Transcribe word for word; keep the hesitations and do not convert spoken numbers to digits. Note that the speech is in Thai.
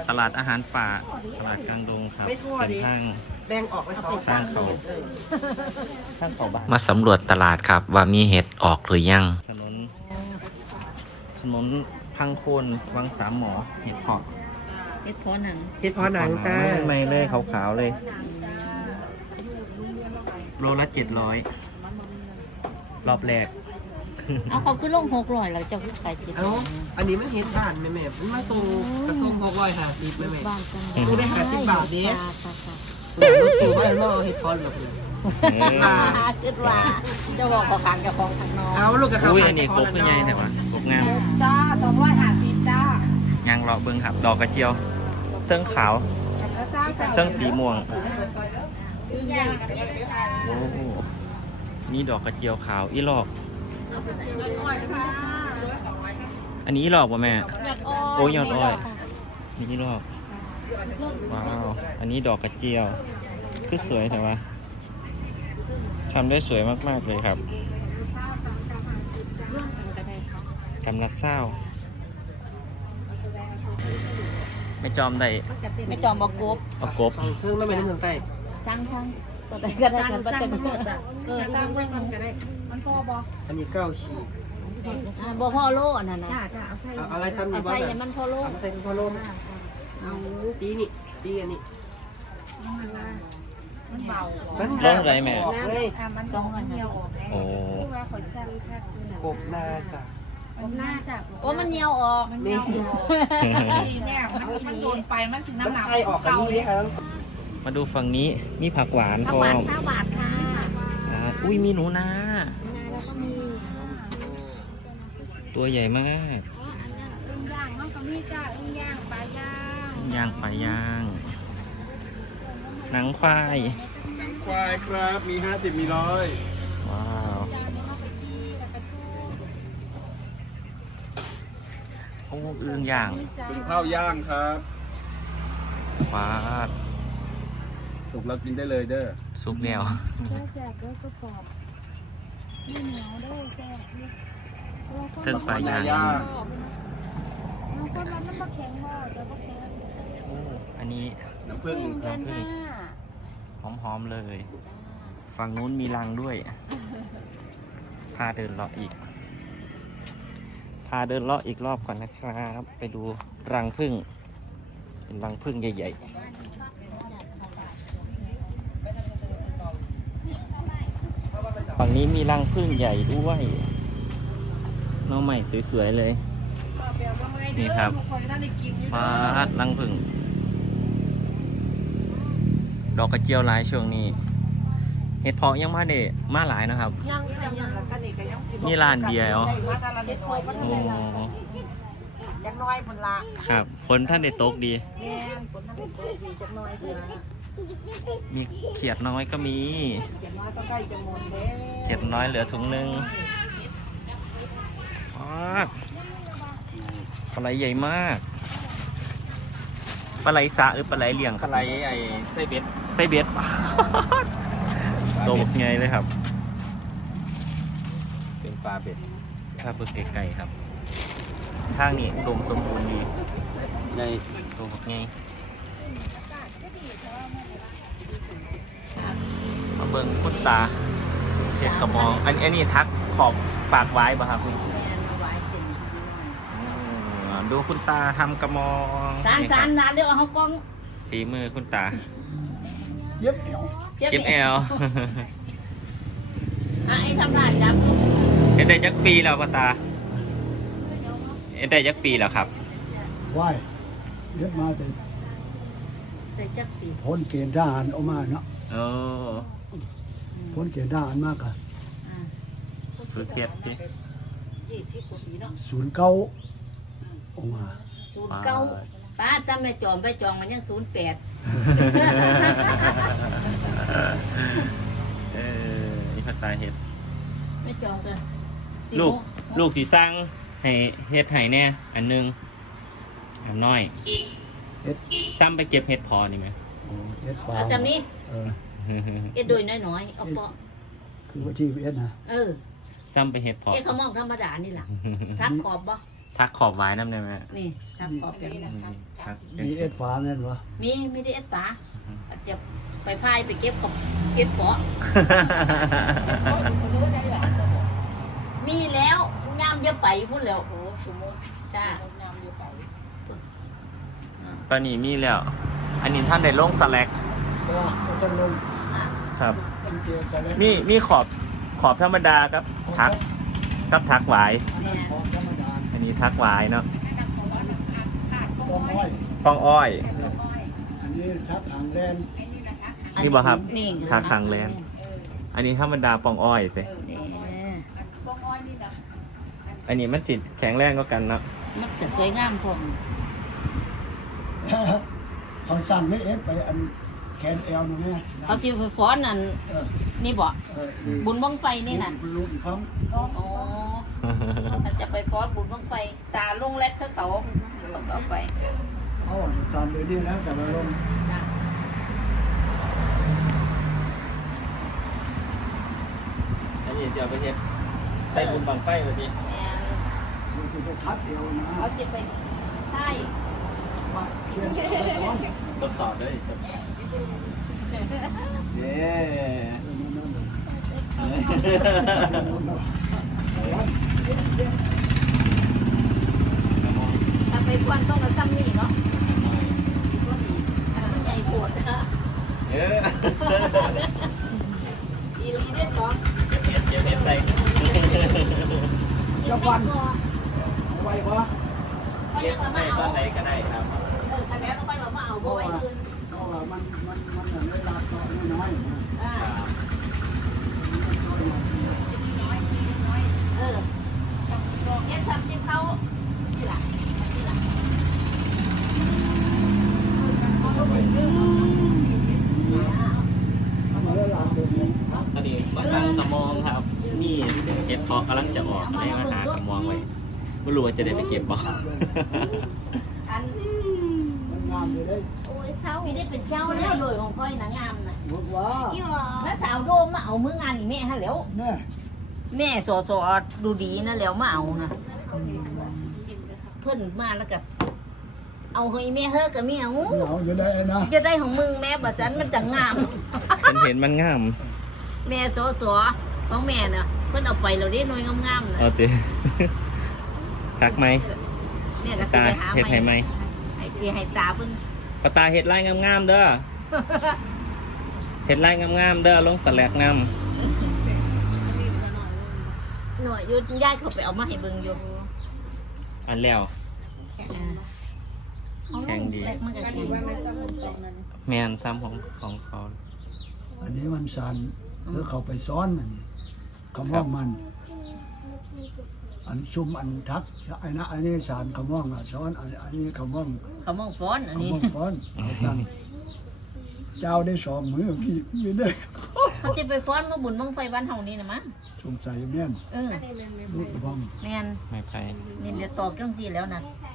ตลาดอาหารป่าตลาดกลางดงครับเป็นทางแบ่งออกไปสองทางเขาทางเขาบ้านมาสำรวจตลาดครับว่ามีเห็ดออกหรือยังถนนถนนพังโคนวังสามหมอเห็ดเพาะเฮ็ดพอหนังเฮ็ดพอหนังจ้าไม่ไม่เลยขาวๆเลยโลละเจ็ดร้อยรอบแรกเอาเขาขึ้นลงหกร้อยแล้วเจ้าขึ้นไปเจ็ดเอ้าอันนี้มันเฮ็ดบ้านแม่แม่มันมาส่งกระส่งหกร้อยห้าสิบแม่แม่บ้านกันคือได้ห้าสิบบาทเด้ค่ะค่ะค่ะรู้สึกว่าเราเฮ็ดพอเหลือเกินคิดว่าเจะบอกขอขางกับของทางนอกเอาลูกกระเขาอุ้ยอันนี้กบเป็นไงแต่ว่ากบงามจ้าสองร้อยห้าสิบจ้ายางเลาะเบิ้งครับ ดอกกระเจียวเทิงขาวเทิงสีม่วงโอ้นี่ดอกกระเจียวขาวอีหลอกอันนี้อีหลอกป่ะแม่โอ้ยยอดอ้อยนี่อีหลอกว้าวอันนี้ดอกกระเจียวคือสวยแต่ว่าทำได้สวยมากๆเลยครับกำลังเศร้าไม่จอมได้ไม่จอมบอกกบเอากบฟังเทิงแล้วแม่น้ำเมืองใต้สร้างสร้างตัวใดก็ได้กันบัดกันเออสร้างไว้มันก็ได้มันพอบ่อันนี้เก้าขีดอ่าบ่พอโลอันนั้นน่ะเอาอะไรทำนี่เอาบ้าใส่งให้มันพอโลเอาใส่พอโลมเอาตีนี่ตีอันนี้มันเบาร้องไรแม่ออกเลยสองร้อยห้าสิบโอ้กบนาจ้ะโอ้มันเหนียวออกนี่มันโดนไปมันถึงมันน้ำหนักไทยออกกันนี่ครับมาดูฝั่งนี้มีผักหวานพร้อมสามบาทค่ะอ่าอุ้ยมีหนูนาตัวใหญ่มากอึ้งย่างมันก็มีจ้าอึ้งย่างปลาย่างย่างปลาย่าง หนังควายควายครับมีห้าสิบมีร้อยว้าวโอ้อึ่งย่างเป็นข้าวย่างครับว้าดสุกแล้วกินได้เลยเด้อซุปแนวแซ่บด้วยก็กรอบไม่เหนียวด้วยแซ่บเทิงปลาย่างย่างมันก็มันมันแข็งมากแต่ว่าแข็งโอ้อันนี้น้ำผึ้งเดือนห้าหอมๆเลย ฝั่งนู้นมีรังด้วย พาเดินเลาะอีก พาเดินเลาะอีกรอบก่อนนะครับ ไปดูรังผึ้ง เป็นรังผึ้งใหญ่ๆ ฝั่งนี้มีรังผึ้งใหญ่ด้วยน้องใหม่สวยๆเลย นี่ครับปาดรังผึ้ง ดอกกระเจียวหลายช่วงนี้ เห็ดเพาะยังมาเดะมาหลายนะครับยังยังยังแล้วก็นี่ก็ยังสิบนี่ร้านเดียวมาแต่ละเด็กน้อยโอ้จักน้อยผลละครับฝนท่านได้ตกดีแม่นผลนั่นเป็นตัวดีจักน้อยคือมีเขียดน้อยก็มีจักน้อยก็ใกล้จะหมดแล้วเขียดน้อยเหลือถุงหนึงว้าวปลาไหลใหญ่มาก ปลาไหลสระหรือปลาไหลเลี้ยงคปรัลาบไหลไอ้ไส้เบ็ดไส้เบ็ด โตบไงเลยครับเป็นปลาเบ็ดถ้าเบิกไกลๆครับทางนี้อุดมสมบูรณ์ดีในโตบไงมาเบิ่งพุทตาเห็ดกระมอง อันอันนี้ทักขอบปากไว้ป่ะครับแมนมาไว้เส้นอืมดูคุณตาทำกระมองสารสารนานเดี๋ยวเอากล้องฝีมือคุณตาเย็บเหนียวเก็บแอลไอ้ทำร้านจับเอ็นได้ยักปีแล้วพ่อตา เอ็นได้ยักปีแล้วครับว่ายเรียกมาแต่แต่จักปีพ้นเกณฑ์ทหารออกมาเนาะโอ้พ้นเกณฑ์ทหารมากอะฝึกเก็บดิยี่สิบกว่าปีเนาะศูนย์เก้าออกมาศูนย์เก้าป้าจำแม่จอมไปจองมันยังศูนย์แปดเออนี่พ่อตาเห็ดไม่จองกันลูก ลูกสีสร้างให้เห็ดให้แน่ อันหนึง อันน้อยเอ็ดซ้ำไปเก็บเห็ดพอนี่ไหมโอ้เอ็ดฟาเอาร์มจำนี้เออเอ็ดโดยน้อยๆเอาเปาะคือว่าที่เอ็ดนะเออซ้ำไปเห็ดพอเอ็ดเขามองธรรมดานี่แหละทักขอบบ่ทักขอบไว้น้ำได้ไหมนี่ครับขอบเป็นอืมครับมีเอสฝาแม่นวะมีมีได้เอ็ดฝาอาจจะไปพายไปเก็บกับเก็บเปาะมีแล้วงามเยอะไปพูดแล้วโอ้สมมติจ้างามเยอะไปตอนนี้มีแล้ว อันนี้ท่านได้ลงสแลกก็จะลงครับตั้งเจอจะเล่นมีมีขอบขอบธรรมดาครับทักกับทักหวายนั่นของธรรมดาอันนี้ทักหวายเนาะต้นอ้อยปองอ้อยอันนี้ทักหางแดนนี่บ่ครับนี่ทักขังแลนอันนี้ธรรมดาปองอ้อยไปนี่อันนี้มันจิตแข็งแรงก็กันเนาะมันก็สวยงามพร้อมเขาสั่งให้เอสไปอันแขนเอลนะแม่เขาที่ไปฟ้อนนั่นเออนี่บ่เออบุญบังไฟนี่น่ะลุงเขาอ๋อมันจะไปฟ้อนบุญบังไฟ ตาลงเล็กเขาเขาเขาก็ไปเขาทำเลยนี่แล้วแต่ละลงนะอันนี้เสียไปเฮ็ดใส่บุญบังไฟแบบนี้แม่นมันจะไปทัดเอวนะเขาจะไปใช่ว่าเขียนอะไรก่อนทดสอบเลยทดสอบเย้ถ้าไปฟ้อนต้องกับซ้ำนี่เนาะมันใหญ่ปวดนะเอออีลีได้สองเฮ็ดเฮ็ดเฮ็ดใส่จะวันไว้ปะเฮ็ดให้ตอนไหนก็ได้ครับเออคะแนนลงไปเรามาเอาบ่ไว้คืนเพราะว่ามันมันมันมันได้รับต่อน้อยๆนะอ่าเออเย็บซ้ำจิ้มเขาที่หลังที่หลังเอามาได้รับตัวนี้ตอนนี้มาสร้างตะมองครับ นี่เห็ดเพาะกำลังจะออกอะไรมาหาตะมองไว้ไม่รู้ว่าจะได้ไปเก็บบ่อันมันงามเลยได้โอ้ยเศร้าไม่ได้เป็นเจ้าแล้วเลยของค่อยนะงามนะบอกว่าแล้วสาวโดมมาเอามืองานนี่แม่ฮะแล้วแน่แม่สอสอดูดีนะแล้วมาเอานะเพิ่นมาแล้วกับเอาเฮ้ยแม่เฮ้อกับแม่เอาไม่เอาจะได้นะจะได้ของมึงแม่บัดซันมันจะงามฉันเห็นมันงามแม่สอสอของแม่น่ะเพิ่นเอาไปเราได้หน่วยงามๆนะเอาติ ทักไหมแม่ก็สิตาไปหาเห็ดให้ไหมให้สิให้ตาเพิ่นปะตาเห็ดลายงามๆเด้อเห็ดลายงามๆเด้อลงสแลกงามหน่อยอยู่ย้ายเขาไปเอามาให้เบิ่งอยู่อันแล้วเอาแข็งดีแรกมันก็แข็งแมนซ้ำของของเขาอันนี้มันสันคือเขาไปซ้อนมันคำว่ามัน อันซุ่มอันทักไอ้นะอันนี้สารคำว่องอ่ะซ้อนอันอันนี้คำว่องเขามองฟ้อนอันคำนี้ว่องซ้อนเขาสั่งเจ้าได้สองมือพี่ไม่ได้เขาจะไปฟ้อนมาบุญบังไฟบ้านเฮานี่นะมั้งสงสัยแม่นเออรู้สึกบ้างแม่นไม่ไผ่นี่เดี๋ยวต่อเครื่องสีแล้วนะเ